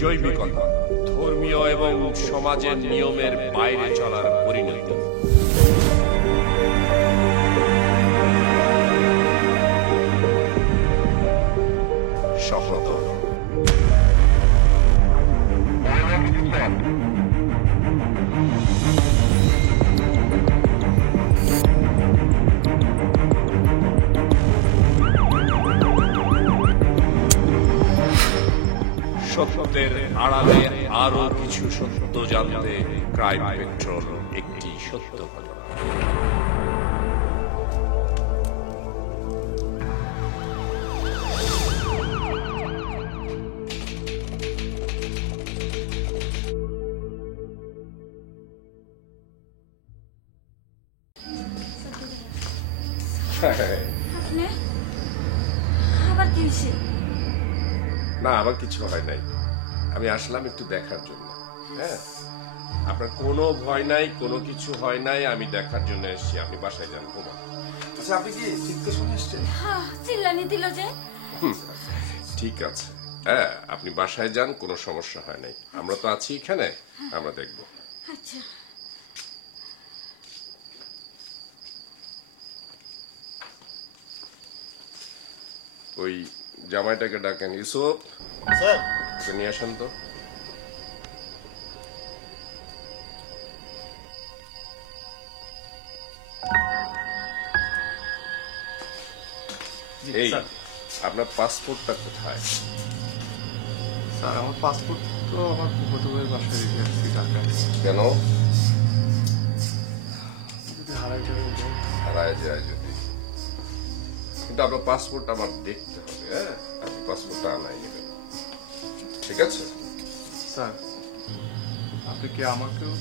জৈবিকতা, ধর্মীয় এবং সমাজের নিয়মের বাইরে চলার পরিণতি। সফলতা সত্যের আড়ালে আরো কিছু সত্য জানতে ক্রাইম পেট্রোল একটি সত্য ঘটনা। না, আমার কিছু হয় নাই। আমি আসলাম একটু দেখার জন্য। হ্যাঁ, আপনার কোনো ভয় নাই, কোনো কিছু হয় নাই। আমি দেখার জন্য এসেছি। আপনি বাসায় যান। ঘুমান। আচ্ছা, আপনি কি চিৎকার শুনে এসছেন? চিল্লানি দিল যে। ঠিক আছে, হ্যাঁ, আপনি বাসায় যান, কোনো সমস্যা হয় নাই। আমরা তো আছি এখানে, আমরা দেখব। আচ্ছা, ওই জামাইটাকে ডাকেন। ইউসুফ, স্যার। ওকে নিয়ে আসেন তো। এই, আপনার পাসপোর্টটা কোথায়? স্যার, আমার পাসপোর্ট তো আমার ফুফাতোভাইয়ের বাসায় রেখে আসছি ঢাকায়। কেন? যদি হারাই যায়? হারায় যায় যদি, কিন্তু আপনার পাসপোর্টটা আমার দেখতে হবে। হ্যাঁ, আপনি পাসপোর্টটা আনাই নেবেন, ঠিক আছে? স্যার, আপনি কি আমাকেও?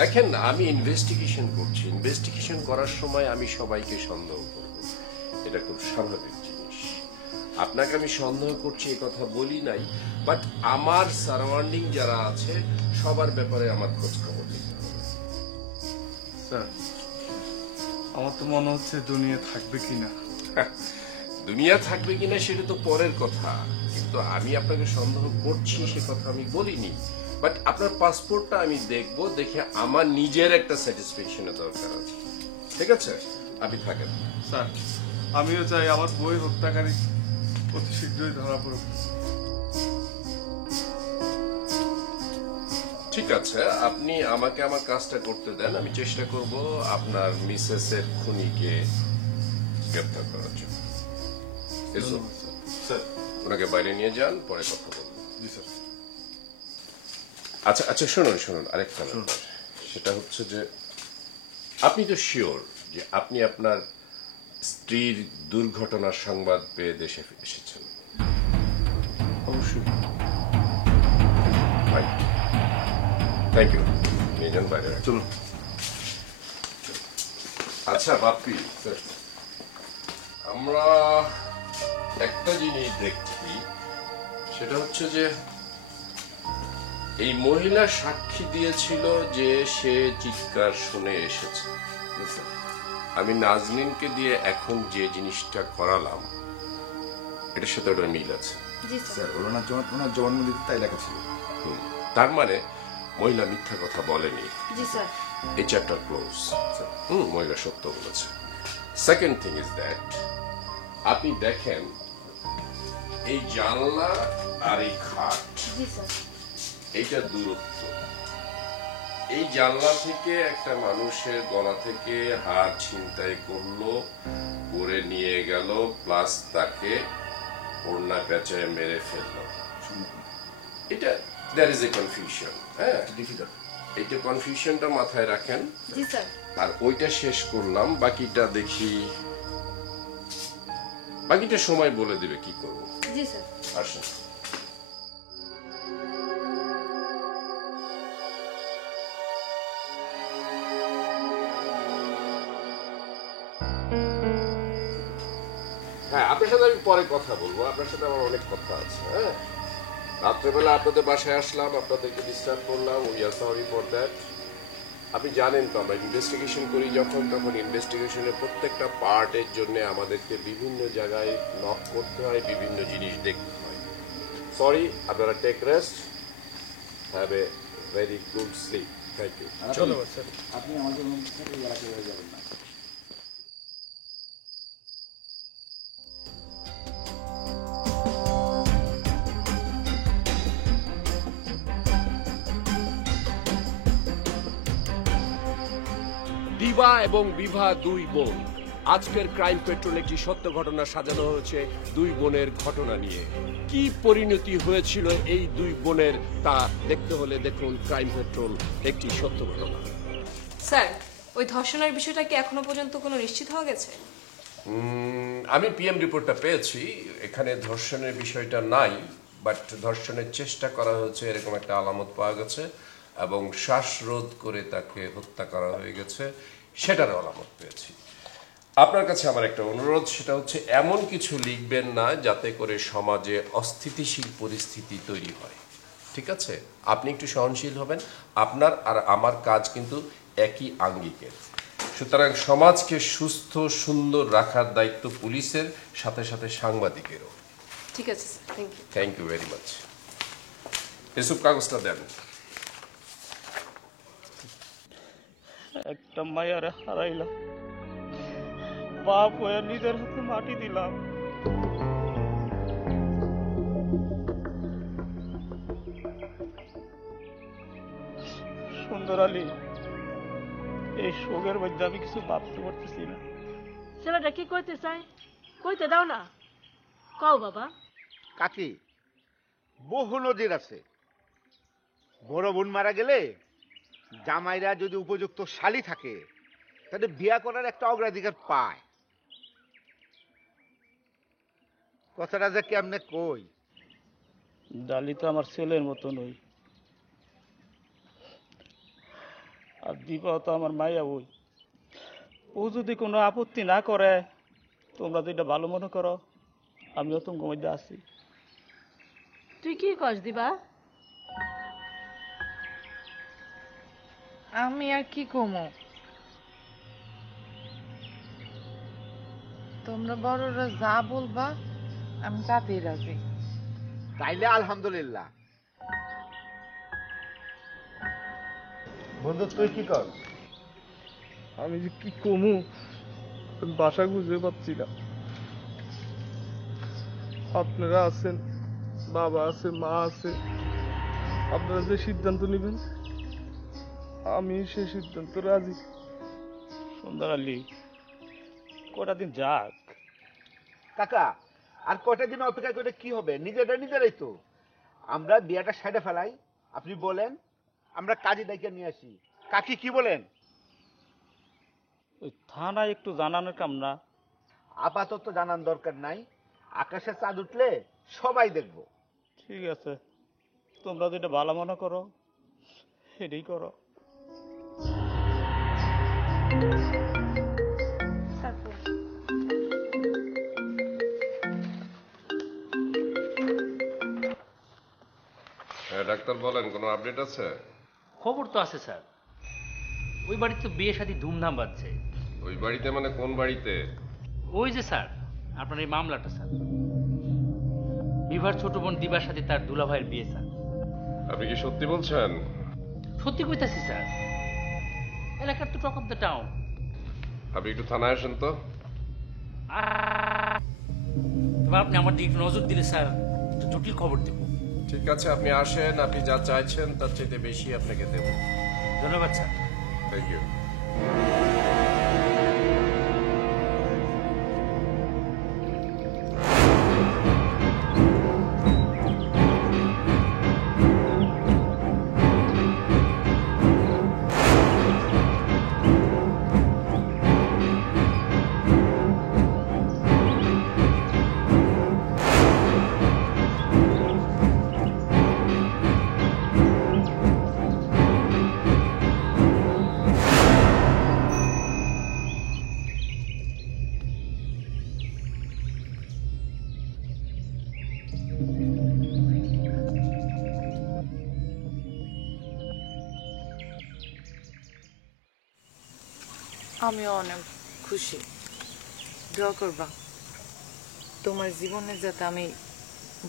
দেখেন না, আমি ইনভেস্টিগেশন করছি। ইনভেস্টিগেশন করার সময় আমি সবাইকে সন্দেহ করব, এটা খুব স্বাভাবিক জিনিস। আপনাকে আমি সন্দেহ করছি এ কথা বলি নাই, বাট আমার সারাউন্ডিং যারা আছে সবার ব্যাপারে আমার খোঁজ খবর নিতে হবে। স্যার, আমার তো মনে হচ্ছে দুনিয়া থাকবে কিনা। দুনিয়া থাকবে কিনা সেটা তো পরের কথা, কিন্তু আমি আপনাকে সন্দেহ করছি সে কথা আমি বলিনি। বাট আপনার পাসপোর্টটা আমি দেখব, দেখে আমার নিজের একটা স্যাটিসফ্যাকশনের দরকার আছে, ঠিক আছে? আপনি থাকেন। স্যার, আমিও চাই আমার বই হত্যাকারী অতি শীঘ্রই ধরা পড়ুক। ঠিক আছে, আপনি আমাকে আমার কাজটা করতে দেন। আমি চেষ্টা করব আপনার মিসেসের খুনিকে গ্রেফতার করার জন্য। স্যার, ওনাকে বাইরে নিয়ে যান, পরে কথা বলবো। জি স্যার। আচ্ছা আচ্ছা, শুনুন আরেকটা ব্যাপার। সেটা হচ্ছে যে আপনি তো শিওর যে আপনি আপনার স্ত্রীর দুর্ঘটনার সংবাদ পেয়ে দেশে এসেছেন? অবশ্যই। Thank you. নিয়ে যান বাইরে। চলুন। আচ্ছা বাপ্পি, আমরা একটা জিনিস দেখছি, সেটা হচ্ছে যে এই মহিলা সাক্ষী দিয়েছিল যে সে চিৎকার শুনে এসেছে। আমি নাজনীনকে দিয়ে এখন যে জিনিসটা করালাম এটার সাথে ওটার মিল আছে। স্যার, ওনার জবানবন্দিতে তাই লেখা ছিল। তার মানে মহিলা মিথ্যা কথা বলেনি। জি স্যার। এই চ্যাপ্টার ক্লোজ। মহিলা সত্য বলেছে। সেকেন্ড থিং ইজ দ্যাট, আপনি দেখেন এই জানলা আর এই খাট, জি স্যার। এইটা দূরত্ব। এই জানলা থেকে একটা মানুষের গলা থেকে হার ছিনতাই করলো, করে নিয়ে গেল, প্লাস তাকে ওড়না পেঁচায় মেরে ফেললো। এটা দ্যার ইজ এ কনফিউশন। হ্যাঁ, ডিফিকাল্ট। এইটা কনফিউশনটা মাথায় রাখেন। জি স্যার। আর ওইটা শেষ করলাম, বাকিটা দেখি, বাকিটা সময় বলে দিবে কি করব। জি স্যার। আসুন। হ্যাঁ, আপনার সাথে আমি পরে কথা বলবো। আপনার সাথে আমার অনেক কথা আছে। হ্যাঁ, রাত্রেবেলা আপনাদের বাসায় আসলাম, আপনাদেরকে ডিস্টার্ব করলাম। We are sorry for that. আপনি জানেন তো আমরা ইনভেস্টিগেশন করি যখন, তখন ইনভেস্টিগেশনের প্রত্যেকটা পার্টের জন্য আমাদেরকে বিভিন্ন জায়গায় নক করতে হয়, বিভিন্ন জিনিস দেখতে হয়। সরি, আপনারা take rest. Have a very good sleep. Thank you. আর আপনি- ধন্যবাদ স্যার। আপনি আমাদের অনুমতি ছাড়া এই এলাকায় বের যাবেন না। দিবা এবং বিভা দুই বোন। আজকের ক্রাইম পেট্রোল একটি সত্য ঘটনা সাজানো হয়েছে দুই বোনের ঘটনা নিয়ে। কি পরিণতি হয়েছিল এই দুই বোনের তা দেখতে হলে দেখুন ক্রাইম পেট্রোল একটি সত্য ঘটনা। স্যার, ওই ধর্ষণের বিষয়টা কি এখনো পর্যন্ত কোনো নিশ্চিত হওয়া গেছে? আমি পিএম রিপোর্টটা পেয়েছি, এখানে ধর্ষণের বিষয়টা নাই, বাট ধর্ষণের চেষ্টা করা হয়েছে এরকম একটা আলামত পাওয়া গেছে এবং শ্বাসরোধ করে তাকে হত্যা করা হয়ে গেছে সেটার আলামত পেয়েছি। আপনার কাছে আমার একটা অনুরোধ, সেটা হচ্ছে এমন কিছু লিখবেন না যাতে করে সমাজে অস্থিতিশীল পরিস্থিতি তৈরি হয়। ঠিক আছে? আপনি একটু সহনশীল হবেন। আপনার আর আমার কাজ কিন্তু একই আঙ্গিকের। সুতরাং সমাজকে সুস্থ সুন্দর রাখার দায়িত্ব পুলিশের, সাথে সাথে সাংবাদিকেরও। ঠিক আছে sir, thank you. Thank you very much. এসব কাগজটা দেন। একটা মায়ারে হারাইলাম, বাপ হয়ে নিজের হাতে মাটি দিলাম। সুন্দর আলী, এই শোকের মধ্যে আমি কিছু ভাবতে পারতেছি না। ছেলেটা কি কইতে চাই কইতে দাও না, কও বাবা। কাকি, বহু নজির আছে। বড় বোন মারা গেলে জামাইরা যদি উপযুক্ত শালী থাকে তাহলে বিয়া করার একটা অগ্রাধিকার পায়। কথাটা যে কেমনে কই। ডালি তো আমার ছেলের মতো নই, আর দীপাও তো আমার মাইয়া বই। ও যদি কোনো আপত্তি না করে, তোমরা যেটা ভালো মনে করো, আমি অতঙ্ক মধ্যে আছি। তুই কি কস দিবা? আমি আর কি কমো, তোমরা বড়রা যা বলবা আমি তাতেই রাজি। তাইলে আলহামদুলিল্লাহ। বন্ধু তুই কি কর? আমি যে কি কমু বাসা খুঁজে পাচ্ছি না। আপনারা আছেন, বাবা আছে, মা আছে, আপনারা যে সিদ্ধান্ত নেবেন আমি সেই সিদ্ধান্ত রাজি। সুন্দর আলী, কটা দিন যাক। কাকা, আর কয়টা দিন অপেক্ষা করে কি হবে? নিজেরাই তো। আমরা বিয়াটা সাইডে ফেলাই, আপনি বলেন, আমরা কাজে ডাইকে নিয়ে আসি। কাকি কি বলেন? ওই থানায় একটু জানানোর কাম না? আপাতত জানার দরকার নাই, আকাশে চাঁদ উঠলে সবাই দেখবো। ঠিক আছে, তোমরা যেটা ভালো মনে করো সেটাই করো। স্যার, বলুন। হ্যাঁ ডাক্তার বলেন, কোনো আপডেট আছে? খবর তো আছে স্যার, ওই বাড়িতে তো বিয়ে শাদী ধুমধাম বাজছে। ওই বাড়িতে মানে কোন বাড়িতে? ওই যে স্যার আপনার এই মামলাটা স্যার, বিভার ছোট বোন দিবার সাথে তার দুলাভাইয়ের বিয়ে স্যার। আপনি কি সত্যি বলছেন? সত্যি কইতাছি স্যার, এলাকার তো টক অফ দ্য টাউন। আপনি একটু থানায় আসেন তো। এবার আপনি আমার দিকে নজর দিলে স্যার একটু জটিল খবর দেব। ঠিক আছে, আপনি আসেন, আপনি যা চাইছেন তার চাইতে বেশি আপনাকে দেব। ধন্যবাদ স্যার। Thank you. আমিও অনেক খুশি। দোয়া করবা তোমার জীবনে যাতে আমি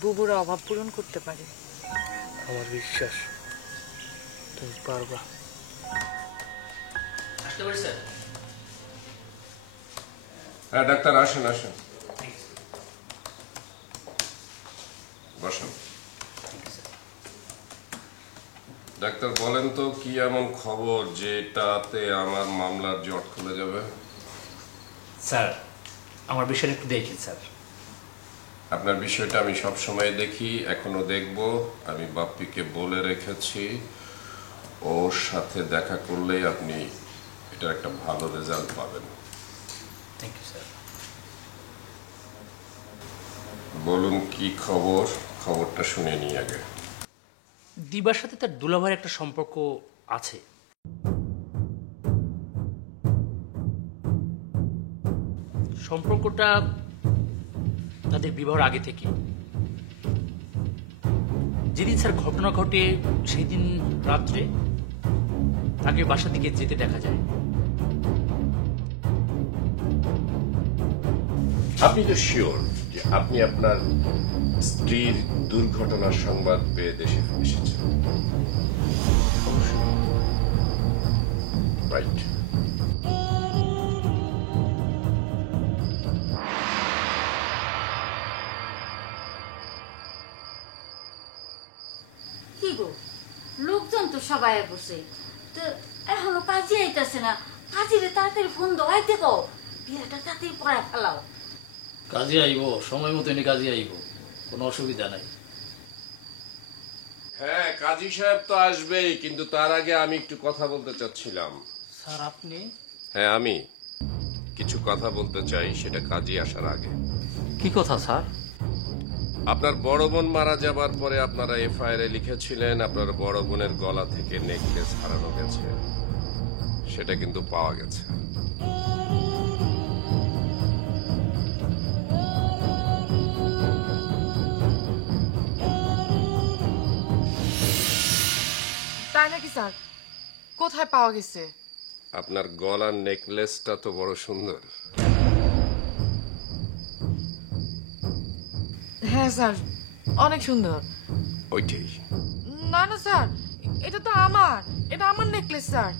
বুবুর অভাব পূরণ করতে পারি। আমার বিশ্বাস তুমি পারবা। আসতে পারি স্যার? হ্যাঁ ডাক্তার, আসেন আসেন, বসেন। ডাক্তার বলেন তো, কি এমন খবর যেটাতে আমার মামলার জট খুলে যাবে? স্যার আমার বিষয়টা একটু দেখি স্যার। আপনার বিষয়টা আমি সব সময় দেখি, এখনো দেখব। আমি বাপ্পিকে বলে রেখেছি, ওর সাথে দেখা করলেই আপনি এটার একটা ভালো রেজাল্ট পাবেন। Thank you sir. বলুন কি খবর, খবরটা শুনে নিই আগে। দিবার সাথে তার দুলাভাইয়ের একটা সম্পর্ক আছে। সম্পর্কটা তাদের বিবাহের আগে থেকে। যেদিন স্যার ঘটনা ঘটে সেই দিন রাত্রে তাকে বাসা থেকে যেতে দেখা যায়। আপনি তো শিওর যে আপনি আপনার স্ত্রীর দুর্ঘটনার সংবাদ পেয়ে দেশে এসেছেন? রাইট। কি গো, লোকজন তো সবাই বসে, তো এখনো কাজে আইতাছে না। কাজীরে তাড়াতাড়ি ফোন দাও, আইতে কও, বিয়েটা তাড়াতাড়ি পড়া ফেলাও। কাজে আইব, সময় মতো এনে কাজে আইব, কোনো অসুবিধা নাই। হ্যাঁ, কাজী সাহেব তো আসবেই, কিন্তু তার আগে আমি একটু কথা বলতে চাচ্ছিলাম। স্যার আপনি? হ্যাঁ, আমি কিছু কথা বলতে চাই, সেটা কাজী আসার আগে। কি কথা স্যার? আপনার বড় বোন মারা যাবার পরে আপনারা এফআইআর লিখেছিলেন আপনার বড় বোনের গলা থেকে নেকলেস হারানো গেছে। সেটা কিন্তু পাওয়া গেছে। তাই নাকি স্যার? কোথায় পাওয়া গেছে? আপনার গলার নেকলেসটা তো বড় সুন্দর। হ্যাঁ স্যার, অনেক সুন্দর। ওইটাই। না না স্যার, এটা তো আমার, এটা আমার নেকলেস স্যার।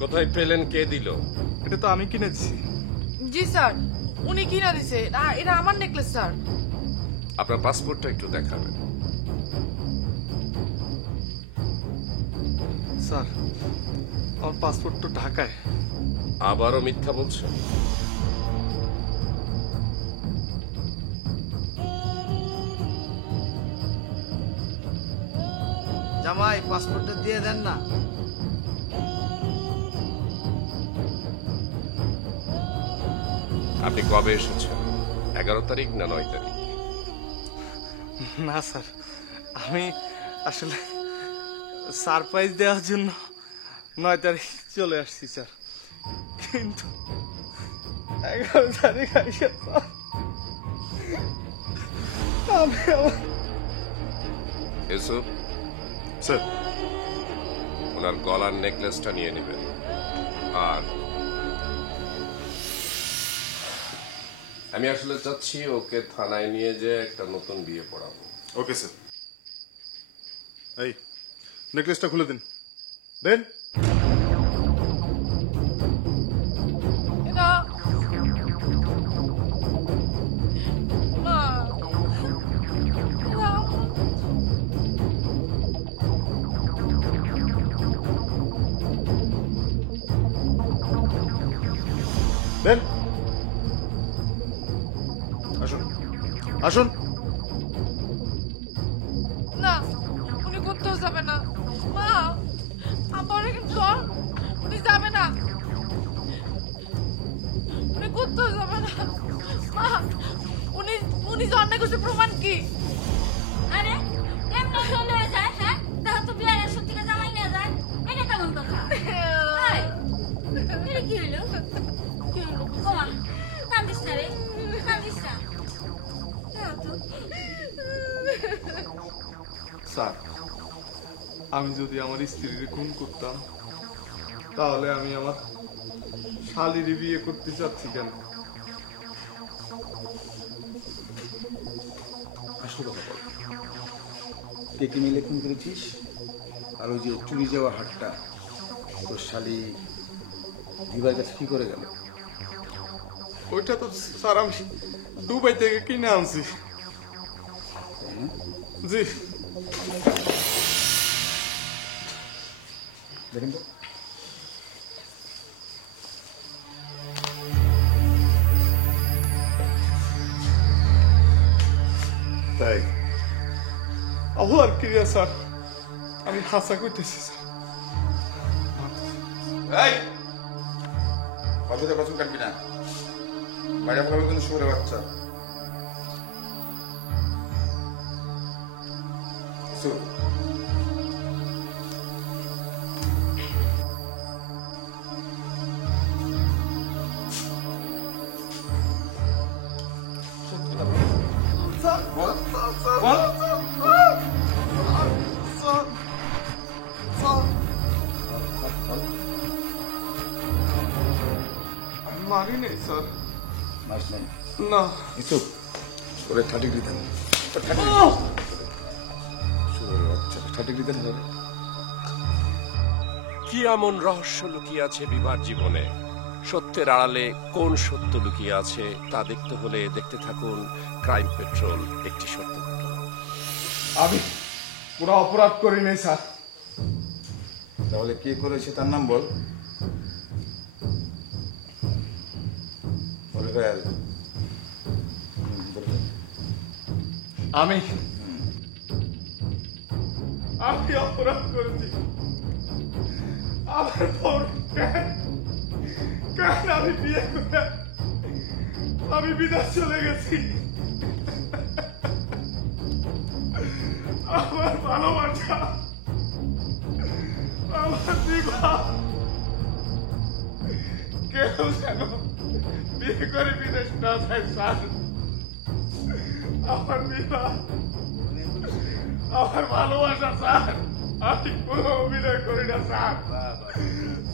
কোথায় পেলেন, কে দিল? এটা তো আমি কিনেছি। জি স্যার, উনি কিনা দিছে, এটা আমার নেকলেস স্যার। আপনার পাসপোর্টটা একটু দেখাবেন। স্যার আমার পাসপোর্ট তো ঢাকায়। আবারও মিথ্যা বলছেন? জামাই পাসপোর্টটা দিয়ে দেন না। আপনি কবে এসেছেন? 11 তারিখ না 9 তারিখ? না স্যার, আমি আসলে সারপ্রাইজ দেওয়ার জন্য 9 তারিখ চলে আসছি স্যার, কিন্তু 11 তারিখ আসে আমি ইউসুফ স্যার, ওনার গলার নেকলেসটা নিয়ে নেবেন। আর আমি আসলে চাচ্ছি ওকে থানায় নিয়ে যে একটা নতুন বিয়ে পড়াবো। Okay sir. এই নেকলেসটা খুলে দিন, দেন। এটা মা, দেন। আসুন আসুন। না উনি কোথাও যাবে না। মা, আবার কিন্তু উনি যাবে না, উনি কোথাও যাবে না। মা, উনি যে অন্যায় করছে প্রমাণ কি? আরে এমনি চলে যায়, হ্যাঁ? তাহলে তো বিয়ার সত্যিকে জামাই নিয়ে যায়, এটা কেমন কথা? এই, এটা কি হইলো? কি হইলো? ওমা, কান্দিস না রে, কান্দিস না। স্যার, আমি যদি আমার স্ত্রীর খুন করতাম তাহলে আমি আমার শালীর বিয়ে করতে চাচ্ছি কেন? আসল কথা বল। কে কি মিলে খুন করেছিস? আর ওই যে চুরি যাওয়া হাটটা তোর শালি দিবার কাছে কি করে গেল? ওইটা তো স্যার আমি দুবাই থেকে কিনে আনছি। জি দেখেন তো। তাই আল্লাহর ক্রিয়া স্যার, আমি হাসা করতেছি স্যার। এই কথাটা কথা কাটবি না, বাইরে ফেলাবে কিন্তু শুয়োরের বাচ্চা। মারি নেই স্যার। মাস নাই না ইসুপ, ওরে 30 ডিগ্রি দেন। 30 ডিগ্রি দেন। কি এমন রহস্য লুকিয়ে আছে বিভার জীবনে? সত্যের আড়ালে কোন সত্য লুকিয়ে আছে তা দেখতে হলে দেখতে থাকুন ক্রাইম পেট্রোল, একটি সত্য ঘটনা। আমি পুরো অপরাধ করি নাই স্যার। তাহলে কে করেছে তার নাম বল। আমি অপরাধ করেছি। আমার পর কেন আমি বিয়ে করে আমি বিদেশ চলে গেছি। আমার ভালোবাসা, আমার দিবা কেউ যেন বিয়ে করে বিদেশ না যায় স্যার। আমার দিবা, আমার ভালোবাসা স্যার। আমি কোনো অভিনয় করি না স্যার।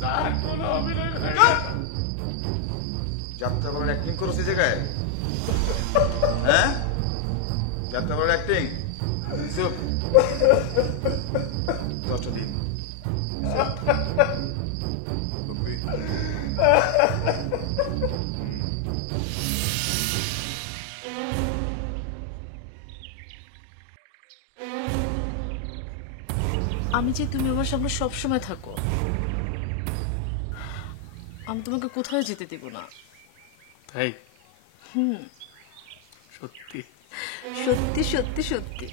স্যার কোনো অভিনয় করি না। যাত্রা বলার অ্যাক্টিং করছে জায়গায়, হ্যাঁ? যাত্রা বলার অ্যাক্টিং। চুপ 10টা দিন। আমি যে তুমি আমার সঙ্গে সবসময় থাকো, আমি তোমাকে কোথাও যেতে দেব না। তাই? সত্যি সত্যি সত্যি সত্যি।